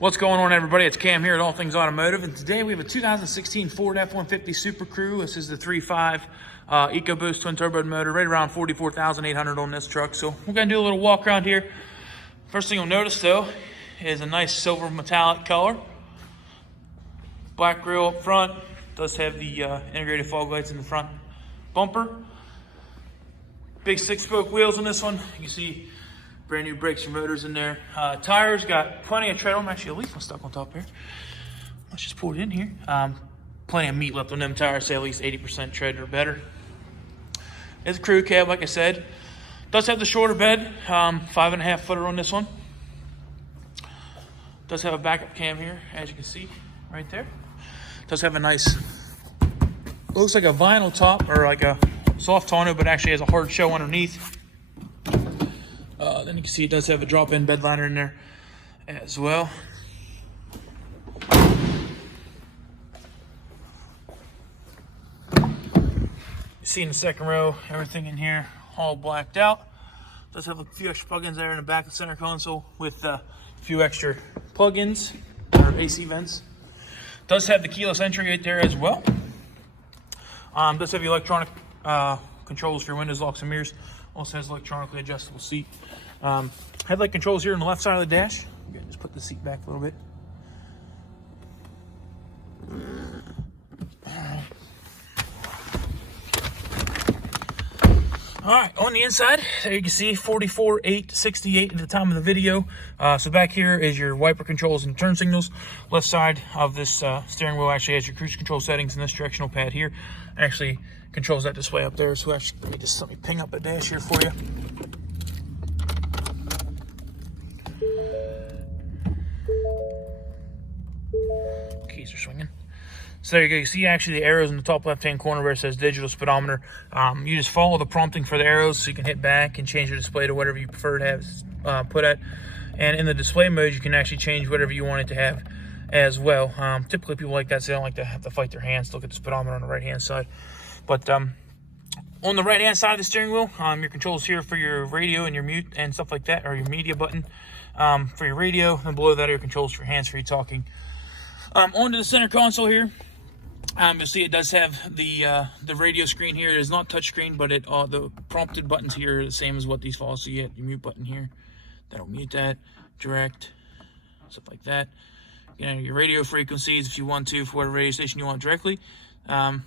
What's going on, everybody? It's Cam here at All Things Automotive, and today we have a 2016 Ford F-150 SuperCrew. This is the 3.5 EcoBoost twin turbo motor, right around 44,800 on this truck. So we're gonna do a little walk around here. First thing you'll notice though is a nice silver metallic color. Black grille up front. Does have the integrated fog lights in the front bumper. Big 6-spoke wheels on this one. You can see brand new brakes and motors in there. Tires got plenty of tread on them. Actually, a leaf was stuck on top here. Let's just pull it in here. Plenty of meat left on them tires, say at least 80% tread or better. It's a crew cab, like I said. Does have the shorter bed, 5.5 footer on this one. Does have a backup cam here, as you can see right there. Does have a nice, looks like a vinyl top or like a soft tonneau, but actually has a hard shell underneath. Then you can see it does have a drop-in bed liner in there as well. You see in the second row, everything in here all blacked out. Does have a few extra plugins there in the back of the center console with a few extra plugins or AC vents. Does have the keyless entry right there as well. Does have the electronic controls for your windows, locks, and mirrors. Also has electronically adjustable seat. Headlight controls here on the left side of the dash. Just put the seat back a little bit. All right, on the inside, there you can see 44,868 at the time of the video. So back here is your wiper controls and turn signals. Left side of this steering wheel actually has your cruise control settings, and this directional pad here actually controls that display up there. So actually, let me ping up a dash here for you. Keys are swinging. So there you go. You see actually the arrows in the top left-hand corner where it says digital speedometer. You just follow the prompting for the arrows, so you can hit back and change the display to whatever you prefer to have put at. And in the display mode, you can actually change whatever you want it to have as well. Typically, people like that, so they don't like to have to fight their hands to look at the speedometer on the right-hand side. But on the right-hand side of the steering wheel, your controls here for your radio and your mute and stuff like that, or your media button for your radio, and below that are your controls for hands-free talking. Onto the center console here. You'll see it does have the radio screen here. It is not touchscreen, but the prompted buttons here are the same as what these follow. So you get your mute button here. That'll mute that, direct, stuff like that. You know, your radio frequencies if you want to, for whatever radio station you want directly. What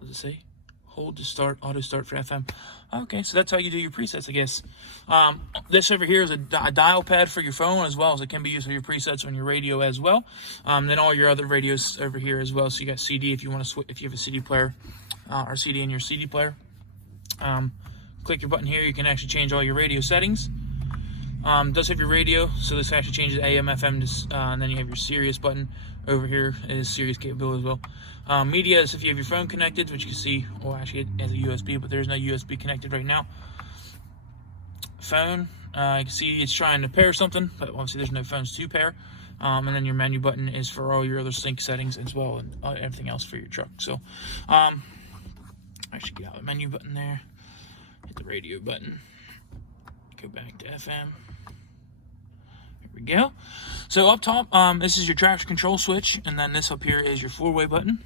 does it say? Hold to start, auto start for FM. Okay, so that's how you do your presets, I guess. This over here is a dial pad for your phone, as well as it can be used for your presets on your radio as well. Then all your other radios over here as well. So you got CD if you want to switch, if you have a CD player or CD in your CD player. Click your button here. You can actually change all your radio settings. Does have your radio, so this actually changes AM, FM, and then you have your Sirius button over here. It is Sirius capable as well. Media is if you have your phone connected, which you can see, well, actually it has a USB, but there's no USB connected right now. Phone, you can see it's trying to pair something, but obviously there's no phones to pair. And then your menu button is for all your other sync settings as well, and everything else for your truck. So, actually get out the menu button there, hit the radio button, go back to FM. There we go. So up top, this is your traction control switch, and then this up here is your four-way button.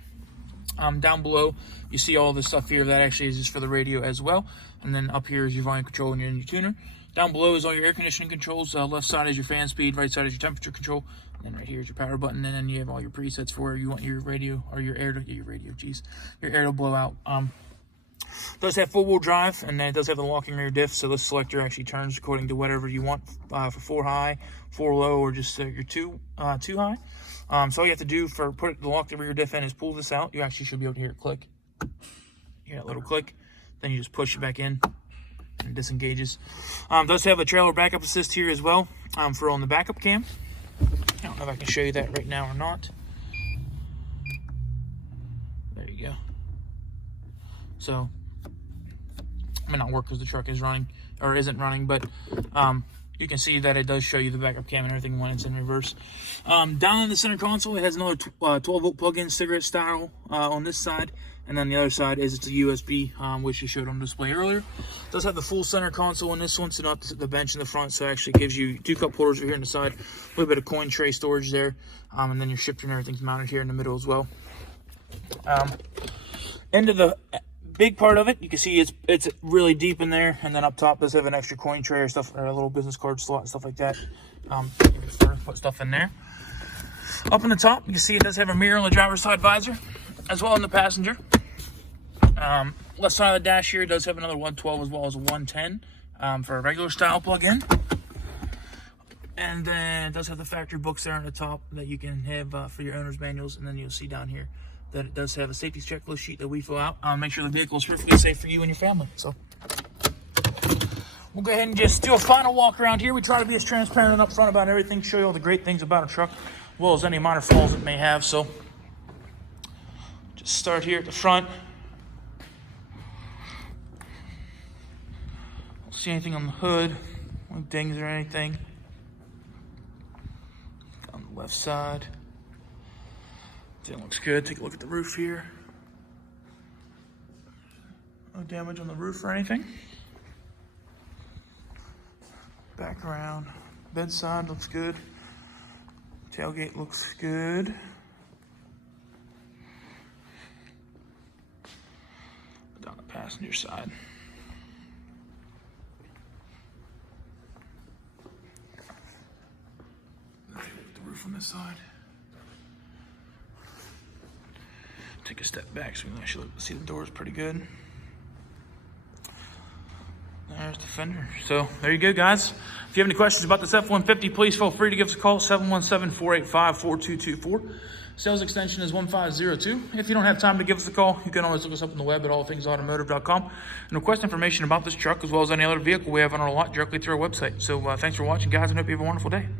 Down below, you see all this stuff here that actually is just for the radio as well. And then up here is your volume control and your tuner. Down below is all your air conditioning controls. Left side is your fan speed, right side is your temperature control. And then right here is your power button, and then you have all your presets for where you want your radio or your air to blow out. Does have four-wheel drive, and then it does have the locking rear diff, so this selector actually turns according to whatever you want for 4 high, 4 low, or just your 2 high. So all you have to do for the lock the rear diff in is pull this out. You actually should be able to hear it click. Hear that little click. Then you just push it back in and it disengages. Does have a trailer backup assist here as well for on the backup cam. I don't know if I can show you that right now or not. There you go. So, it may not work because the truck is running, or isn't running, but you can see that it does show you the backup cam and everything when it's in reverse. Down in the center console, it has another 12-volt plug-in cigarette style on this side. And then the other side is it's a USB, which you showed on display earlier. It does have the full center console on this one, so not the bench in the front. So it actually gives you 2 cup holders over here on the side, a little bit of coin tray storage there, and then your shifter and everything's mounted here in the middle as well. Into the big part of it, you can see it's really deep in there, and then up top does have an extra coin tray or stuff, or a little business card slot and stuff like that. You can put stuff in there. Up in the top, you can see it does have a mirror on the driver's side visor, as well as in the passenger. Left side of the dash here does have another 112 as well as a 110 for a regular style plug-in. And then it does have the factory books there on the top that you can have for your owner's manuals. And then you'll see down here that it does have a safety checklist sheet that we fill out. Make sure the vehicle is perfectly safe for you and your family. So we'll go ahead and just do a final walk around here. We try to be as transparent and upfront about everything, show you all the great things about a truck, as well as any minor flaws it may have. So just start here at the front. See anything on the hood, no dings or anything. On the left side, everything looks good. Take a look at the roof here. No damage on the roof or anything. Back around, bedside looks good. Tailgate looks good. Down the passenger side. From this side. Take a step back so we can actually see the doors pretty good. There's the fender. So there you go, guys. If you have any questions about this F-150, please feel free to give us a call, 717-485-4224. Sales extension is 1502. If you don't have time to give us a call, you can always look us up on the web at allthingsautomotive.com and request information about this truck as well as any other vehicle we have on our lot directly through our website. So thanks for watching, guys, and hope you have a wonderful day.